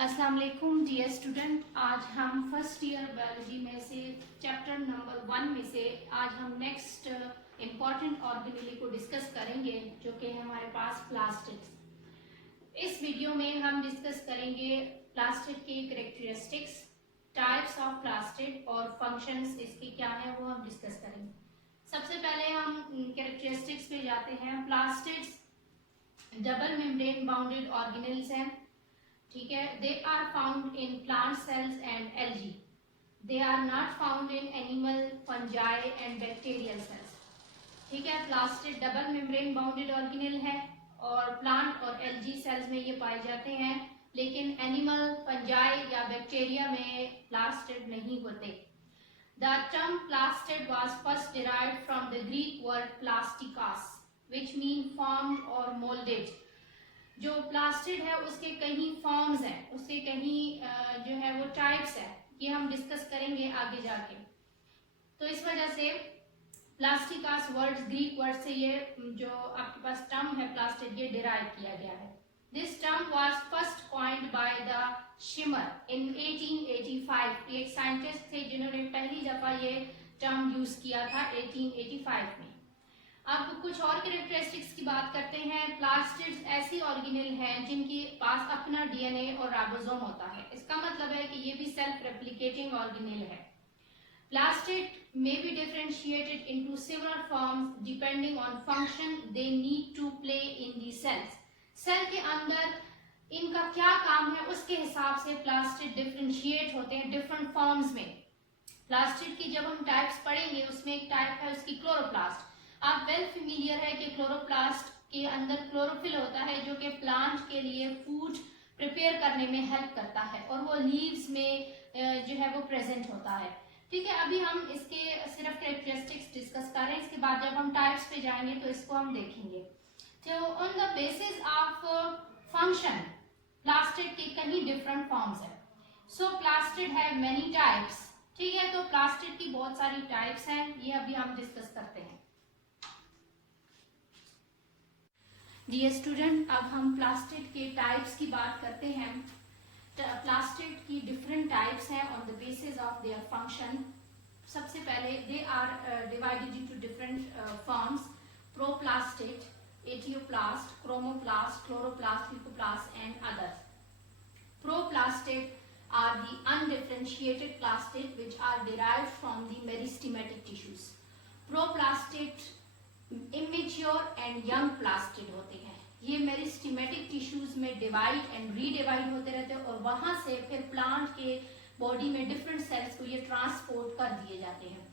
अस्सलाम वालेकुम dear student. आज हम फर्स्ट ईयर बायोलॉजी में से चैप्टर नंबर 1 में से आज हम नेक्स्ट इम्पॉर्टेंट ऑर्गेनेली को डिस्कस करेंगे, जो कि है हमारे पास प्लास्टिड्स। इस वीडियो में हम डिस्कस करेंगे प्लास्टिड के कैरेक्टरिस्टिक्स, टाइप्स ऑफ प्लास्टिड और फंक्शंस इसके क्या है वो हम डिस्कस करेंगे। सबसे पहले हम कैरेक्टरिस्टिक्स पे जाते हैं। Plastids double membrane bounded organelles हैं, ठीक है। They are found in plant cells and algae. They are not found in animal, fungi and bacterial cells, ठीक है। Plastid double membrane bounded organelle है और प्लांट और एल्गी सेल्स में ये पाए जाते हैं, लेकिन एनिमल, फंजाई या बैक्टीरिया में प्लास्टिड नहीं होते। The term plastid was first derived from the Greek word plastikos, which mean formed or molded. जो प्लास्टिड है उसके कई फॉर्म्स हैं, उसके कई जो है वो टाइप्स है, ये हम डिस्कस करेंगे आगे जाके। तो इस वजह से प्लास्टिकास वर्ड, ग्रीक वर्ड से ये जो आपके पास टर्म है प्लास्टिड, ये डिराइव किया गया है। This term was first coined by the Schimper in 1885। एक साइंटिस्ट थे जिन्होंने पहली दफा ये टर्म यूज किया था 1885 में। अब कुछ और कैरेक्टरिस्टिक्स की बात करते हैं। प्लास्टिड्स ऐसी ऑर्गेनेल हैं जिनके पास अपना डीएनए और राइबोसोम होता है। इसका मतलब है कि ये भी सेल्फ रेप्लिकेटिंग ऑर्गेनेल है। Plastid may be differentiated into several forms depending on function they need to play in the cells. Cell के अंदर इनका क्या काम है उसके हिसाब से प्लास्टिड डिफरेंशिएट होते हैं डिफरेंट फॉर्म्स में। प्लास्टिड की जब हम टाइप्स पढ़ेंगे उसमें एक टाइप है उसकी क्लोरोप्लास्ट। आप वेल फेमिलियर है कि क्लोरोप्लास्ट के अंदर क्लोरोफिल होता है जो कि प्लांट के लिए फूड प्रिपेयर करने में हेल्प करता है और वो लीव्स में जो है वो प्रेजेंट होता है, ठीक है। अभी हम इसके सिर्फ कैरेक्टरिस्टिक्स डिस्कस कर रहे हैं, इसके बाद जब हम टाइप्स पे जाएंगे तो इसको हम देखेंगे। तो on the basis of function plastid के कई डिफरेंट फॉर्म्स है। सो प्लास्टिड है मेनी टाइप्स, ठीक है। तो प्लास्टिड की बहुत सारी टाइप्स हैं, ये अभी हम डिस्कस करते हैं। डियर स्टूडेंट, अब हम प्लास्टिड के टाइप्स की बात करते हैं। प्लास्टिड की डिफरेंट टाइप्स हैं on the basis of their function. सबसे पहले they are divided into different forms: proplastid, etioplast, chromoplast, chloroplast, leucoplast and others. Proplastid are the undifferentiated plastid which are derived from the meristematic tissues. Proplastid immature and young plastid होते हैं। ये meristematic tissues में divide and redivide होते रहते हैं और वहां से फिर प्लांट के बॉडी में डिफरेंट सेल्स को ये ट्रांसपोर्ट कर दिए जाते हैं।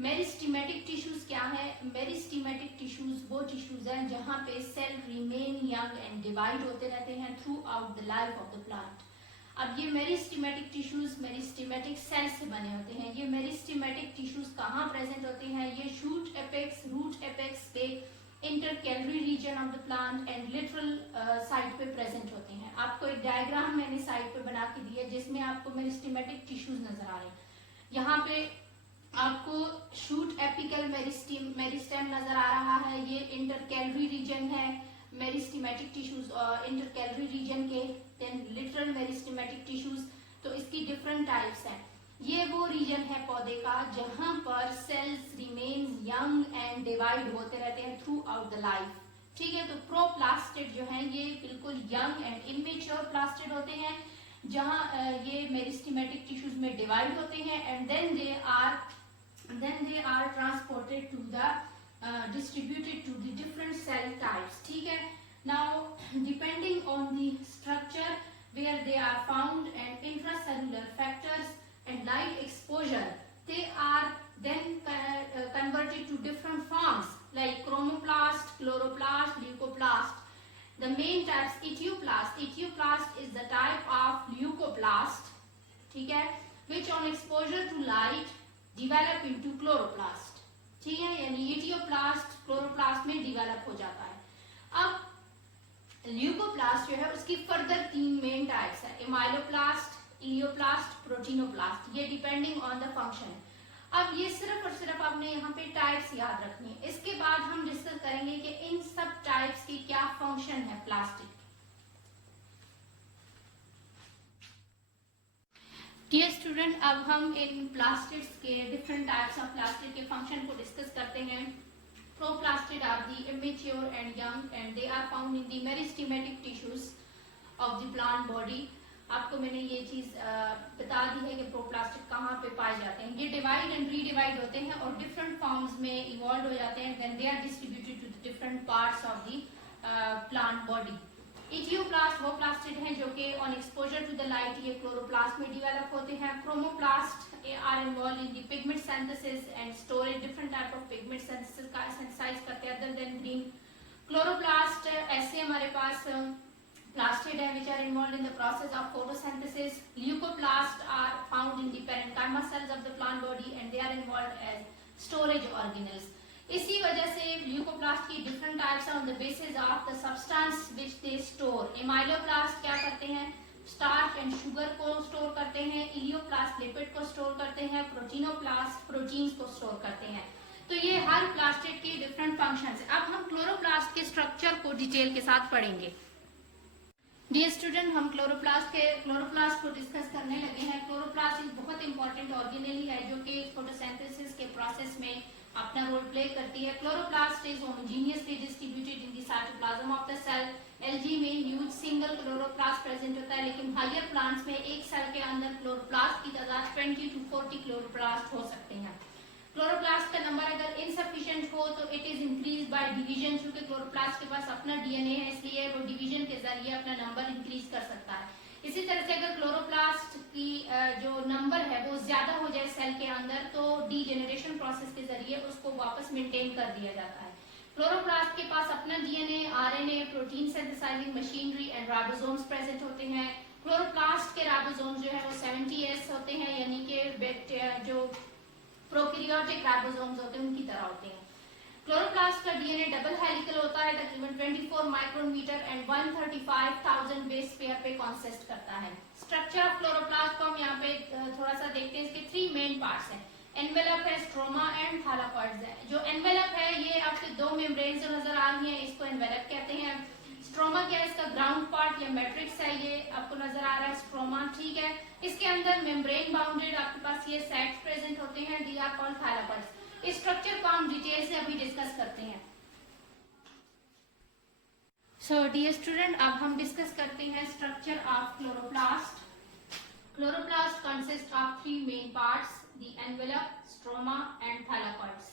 मेरिस्टेमेटिक टिश्यूज क्या है? मेरिस्टेमेटिक टिश्यूज वो टिश्यूज हैं जहां पे cell remain young and divide होते रहते हैं throughout the life of the plant. अब ये मेरिस्टेमेटिक टिश्यूज मेरिस्टेमेटिक सेल से बने होते हैं। ये मेरिस्टेमेटिक टिश्यूज कहाँ प्रेजेंट होते हैं? ये शूट एपेक्स, रूट एपेक्स पे, intercalary region of the plant and lateral side पे प्रेजेंट होते हैं। आपको एक डायग्राम मैंने साइड पे बना के दिया जिसमें आपको मेरिस्टेमेटिक टिश्यूज नजर आ रहे हैं। यहाँ पे आपको शूट एपिकल मेरिस्टेम नजर आ रहा है। ये इंटरकैलरी रीजन है मेरिस्टेमेटिक टिश्यूज इंटरकैलरी रीजन के, देन लिटरल मेरिस्टेमेटिक टिश्यूज। तो इसकी डिफरेंट टाइप्स हैं। ये वो रीजन है पौधे का जहां पर cells remain young and divide होते रहते हैं थ्रू आउट द लाइफ, ठीक है। तो प्रोप्लास्टिड जो है ये बिल्कुल यंग एंड इमेच्योर प्लास्टिड होते हैं जहां ये मेरिस्टेमेटिक टिश्यूज में डिवाइड होते हैं and then they are transported to the distributed to the different cell types, ठीक है। Now depending on the structure where they are found and intracellular factors and light exposure, they are then converted to different forms like chromoplast, chloroplast, leucoplast. The main types: etioplast. Etioplast is the type of leucoplast, ठीक है, which on exposure to light develop into chloroplast, ठीक है। यानी एटियोप्लास्ट chloroplast में develop हो जाता है। अब ल्यूकोप्लास्ट जो है उसकी फर्दर 3 मेन टाइप्स है: एमाइलोप्लास्ट, इलियोप्लास्ट, प्रोटीनोप्लास्ट। ये डिपेंडिंग ऑन द फंक्शन। अब ये सिर्फ और सिर्फ आपने यहाँ पे टाइप्स याद रखनी है। इसके बाद हम डिस्कस करेंगे कि इन सब टाइप्स की क्या फंक्शन है प्लास्टिक। डियर स्टूडेंट, अब हम इन प्लास्टिड्स के डिफरेंट टाइप्स ऑफ प्लास्टिड के फंक्शन को डिस्कस करते हैं। Proplastid are the immature and young and they are found in the meristematic tissues of the plant body. आपको मैंने ये चीज बता दी है कि प्रोप्लास्टिड कहाँ पे पाए जाते हैं। ये डिवाइड एंड रीडिवाइड होते हैं और डिफरेंट फॉर्म्स में इवॉल्व हो जाते हैं when they are distributed to the different parts of the plant body. Etioplast वो प्लास्टिड हैं जो कि on exposure to the light ये क्लोरोप्लास्ट में डेवलप होते हैं। Chromoplast are involve in the pigment synthesis and storage, different type of pigment synthesis का synthesize करते हैं अदर देन ग्रीन। क्लोरोप्लास्ट ऐसे हमारे पास प्लास्टिड है which are involved in the process of photosynthesis. Leucoplasts are found in the parenchyma cells of the plant body and they are involved as storage organelles. इसी वजह से leucoplast की different types on the basis of the substance which they store. Amyloplast क्या करते हैं? Starch and sugar को store करते हैं। इलियोप्लास्ट लिपिड को स्टोर करते हैं। प्रोटीनोप्लास्ट प्रोटीन्स को स्टोर करते हैं। तो ये हर प्लास्टिड के डिफरेंट फंक्शंस है। अब हम क्लोरोप्लास्ट के स्ट्रक्चर को डिटेल के साथ पढ़ेंगे। डियर स्टूडेंट, हम क्लोरोप्लास्ट को डिस्कस करने लगे हैं। क्लोरोप्लास्ट एक बहुत इंपॉर्टेंट ऑर्गेनेल है जो कि फोटोसिंथेसिस के प्रोसेस में अपना रोल प्ले करती है। Chloroplast is homogeneously distributed in the cytoplasm of the cell. Algae में ह्यूज सिंगल क्लोरोप्लास्ट प्रेजेंट होता है, लेकिन हायर प्लांट्स में एक सेल के अंदर क्लोरोप्लास्ट की तादाद 20 to 40 क्लोरोप्लास्ट हो सकते हैं। क्लोरोप्लास्ट का नंबर अगर इनसफिशिएंट हो तो it is increase by division. क्योंकि क्लोरोप्लास्ट के पास अपना डीएनए है, इसलिए वो डिवीजन के जरिए अपना नंबर इंक्रीज कर सकता है। इसी तरह से अगर क्लोरोप्लास्ट की जो नंबर है वो ज्यादा हो जाए सेल के अंदर तो डीजेनरेशन प्रोसेस के जरिए उसको वापस मेंटेन कर दिया जाता है। क्लोरोप्लास्ट के पास अपना DNA, RNA, protein synthesising machinery and ribosomes present होते हैं। क्लोरोप्लास्ट के राइबोसोम्स जो है वो 70S होते हैं, यानी कि जो प्रोकैरियोटिक राइबोसोम्स होते हैं उनकी तरह होते हैं। क्लोरोप्लास्ट का डीएनए डबल हेलिकल होता है, तकरीबन 24 माइक्रोमीटर एंड 135,000 बेस पेयर पे कंसिस्ट करता है। स्ट्रक्चर ऑफ क्लोरोप्लास्ट को हम यहाँ पे थोड़ा सा देखते हैं। इसके 3 मेन पार्ट्स हैं। एनवेलप है, स्ट्रोमा एंड थालाकॉइड्स है। जो एनवेलप है ये आपके 2 मेम्ब्रेन जो नजर आ रही हैं, इसको एनवेलप कहते हैं। स्ट्रोमा क्या है? इसका ग्राउंड पार्ट या मैट्रिक्स है, ये आपको नजर आ रहा है स्ट्रोमा, ठीक है। इसके अंदर मेम्ब्रेन बाउंडेड आपके पास ये साइट्स प्रेजेंट होते हैं, दे आर कॉल्ड थालाकॉइड्स। इस स्ट्रक्चर को हम डिटेल से अभी डिस्कस करते हैं। सो डियर स्टूडेंट, अब हम डिस्कस करते हैं structure of chloroplast. Chloroplast consist of 3 main parts, the envelope, stroma and thylakoids.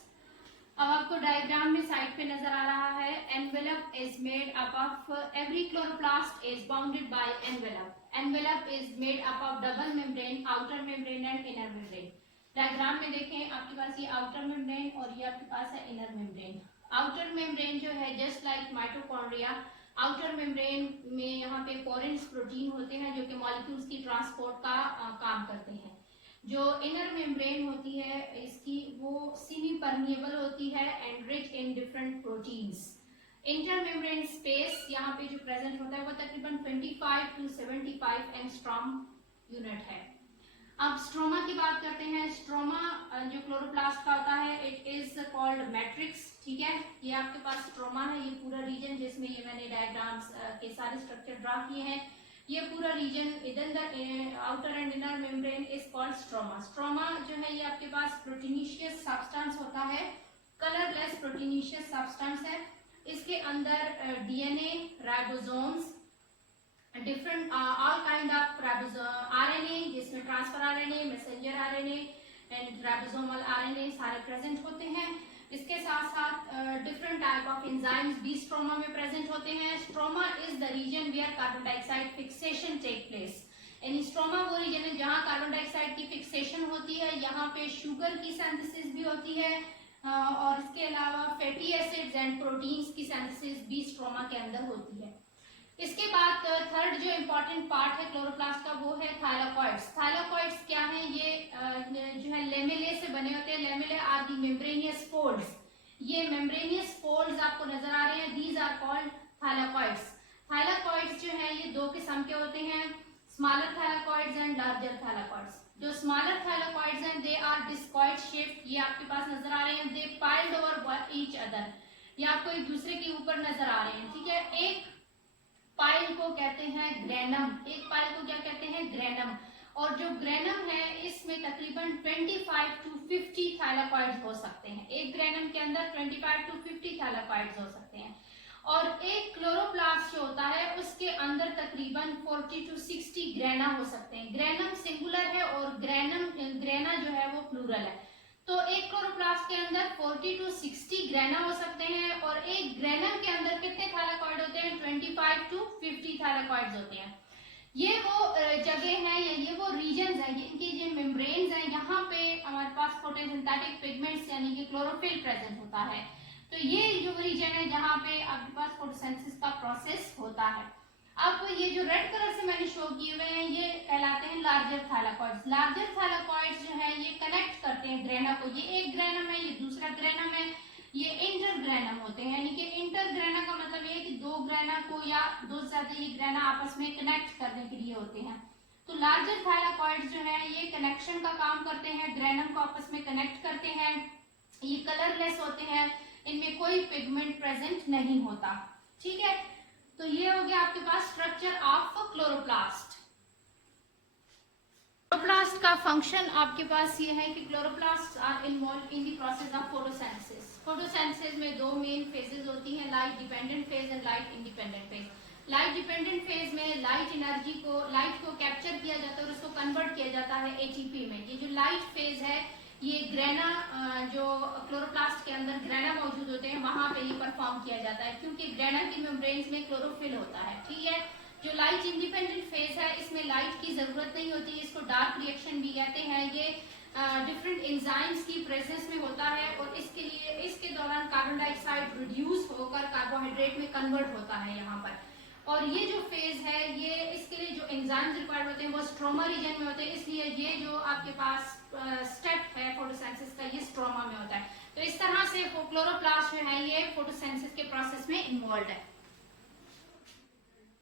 अब आपको डायग्राम में साइड पे नजर आ रहा है। Envelope is made up of every chloroplast is bounded by envelope. Envelope is made up of double membrane, outer membrane and inner membrane. Diagram में देखें, आपके पास ये आउटर मेम्ब्रेन और ये आपके पास है इनर मेम्ब्रेन। आउटर मेम्ब्रेन जो है just like mitochondria, outer membrane में यहाँ पे पोरेंस प्रोटीन होते हैं जो कि मॉलिक्यूल्स की ट्रांसपोर्ट का काम करते हैं। जो इनर मेम्ब्रेन होती है इसकी वो सेमी परमिएबल होती है and rich in different proteins. Inter membrane space यहाँ पे जो प्रेजेंट होता है वो तकरीबन 25 to 75 एंगस्ट्रॉम यूनिट है। अब स्ट्रोमा की बात करते हैं। स्ट्रोमा जो क्लोरोप्लास्ट का होता है इट इज कॉल्ड मैट्रिक्स, ठीक है। ये आपके पास स्ट्रोमा है, ये पूरा रीजन जिसमें ये मैंने डायग्राम्स के सारे स्ट्रक्चर ड्रा किए हैं, ये पूरा रीजन इधर the outer and inner membrane is called stroma. Stroma जो है ये आपके पास प्रोटीनिशियस सब्सटेंस होता है, कलरलेस प्रोटीनिशियस सब्सटेंस है। इसके अंदर DNA, ribosomes, different all kind of RNA जिसमें transfer RNA, messenger RNA and ribosomal RNA सारे प्रेजेंट होते हैं। इसके साथ साथ डिफरेंट टाइप ऑफ एंजाइम्स भी स्ट्रोमा में प्रेजेंट होते हैं। Stroma is the region where carbon dioxide fixation take place. यानी स्ट्रोमा वो रीजन है जहां कार्बन डाइऑक्साइड की फिक्सेशन होती है। यहाँ पे शुगर की सिंथेसिस भी होती है और इसके अलावा फैटी एसिड्स एंड प्रोटीन्स की सिंथेसिस भी स्ट्रोमा के अंदर होती है। इसके बाद थर्ड जो इम्पोर्टेंट पार्ट है क्लोरोप्लास्ट का वो है थाइलाकॉइड्स। थाइलाकॉइड्स क्या है? ये जो है लेमेले से बने होते हैं। Lamellae are the membranous folds. ये मेम्ब्रेनियस फोल्ड्स आपको नजर आ रहे हैं, these are called thylakoids. Thylakoids जो है ये 2 किस्म के होते हैं, smaller thylakoids and larger thylakoids. जो स्मॉलर थाइलाकॉइड्स हैं दे आर डिस्कॉइड शेप, ये आपके पास नजर आ रहे हैं, दे पाइल्ड ओवर ईच अदर, ये आपको एक दूसरे के ऊपर नजर आ रहे हैं, ठीक है। एक पाइल को कहते हैं ग्रेनम, एक पाइल को क्या कहते हैं? ग्रेनम। और जो ग्रेनम है इसमें तकरीबन 25 to 50 थाइलाकॉइड्स हो सकते हैं। एक ग्रेनम के अंदर 25 to 50 थाइलाकॉइड्स हो सकते हैं। और एक क्लोरोप्लास्ट जो होता है उसके अंदर तकरीबन 40 to 60 ग्रेना हो सकते हैं। ग्रेनम सिंगुलर है और ग्रेना जो है वो प्लूरल है। तो एक क्लोरोप्लास्ट के अंदर 40 to 60 ग्रेना हो सकते हैं और एक ग्रेनम के अंदर कितने थाइलाकॉइड होते हैं? 25 to 50 थाइलाकॉइड्स होते हैं। ये वो जगह है या ये वो रीजन है, इनके जो मेम्ब्रेन्स हैं, यहाँ पे हमारे पास फोटोसिंथेटिक पिगमेंट्स यानी कि क्लोरोफिल प्रेजेंट होता है। तो ये जो रीजन है जहाँ पे आपके पास फोटोसिंथेसिस का प्रोसेस होता है। अब ये जो रेड कलर से मैंने शो किए हुए हैं ये कहलाते हैं लार्जर थाइलाकॉइड्स। लार्जर थाइलाकॉइड्स जो है ये कनेक्ट करते हैं ग्रेना को। ये एक ग्रेनम है, ये दूसरा ग्रेनम है, ये इंटरग्रेनम होते हैं। यानी कि इंटरग्रेना का मतलब ये है कि दो ग्रेना को या दो से ज्यादा ये ग्रेना आपस में कनेक्ट करने के लिए होते हैं। तो लार्जर थाइलाकॉइड्स जो है ये कनेक्शन का काम करते हैं, ग्रेनम को आपस में कनेक्ट करते हैं। ये कलरलेस होते हैं, इनमें कोई पिगमेंट प्रेजेंट नहीं होता। ठीक है, तो ये हो गया आपके पास स्ट्रक्चर ऑफ क्लोरोप्लास्ट। क्लोरोप्लास्ट का फंक्शन आपके पास ये है कि chloroplast are involve in the process of photosynthesis. Photosynthesis में दो मेन फेजेस होती हैं, light dependent phase and light independent phase. Light dependent phase में लाइट एनर्जी को, लाइट को कैप्चर किया जाता है और उसको कन्वर्ट किया जाता है एटीपी में। ये जो लाइट फेज है ये ग्रेना, जो क्लोरोप्लास्ट के अंदर ग्रेना मौजूद होते हैं वहां पे ये परफॉर्म किया जाता है, क्योंकि ग्रेना की मेम्ब्रेन्स में क्लोरोफिल होता है। ठीक है, जो लाइट इंडिपेंडेंट फेज है इसमें लाइट की जरूरत नहीं होती, इसको डार्क रिएक्शन भी कहते हैं। ये डिफरेंट एंजाइम्स की प्रेजेंस में होता है और इसके दौरान कार्बन डाइऑक्साइड रिड्यूस होकर कार्बोहाइड्रेट में कन्वर्ट होता है यहाँ पर। और ये जो फेज है ये इसके लिए जो एंजाइम्स रिक्वायर्ड होते हैं वो स्ट्रोमा रीजन में होते हैं, इसलिए ये जो आपके पास स्टेप है फोटोसिंथेसिस का ये स्ट्रोमा में होता है। तो इस तरह से क्लोरोप्लास्ट जो है ये फोटोसिंथेसिस के प्रोसेस में इन्वॉल्व है।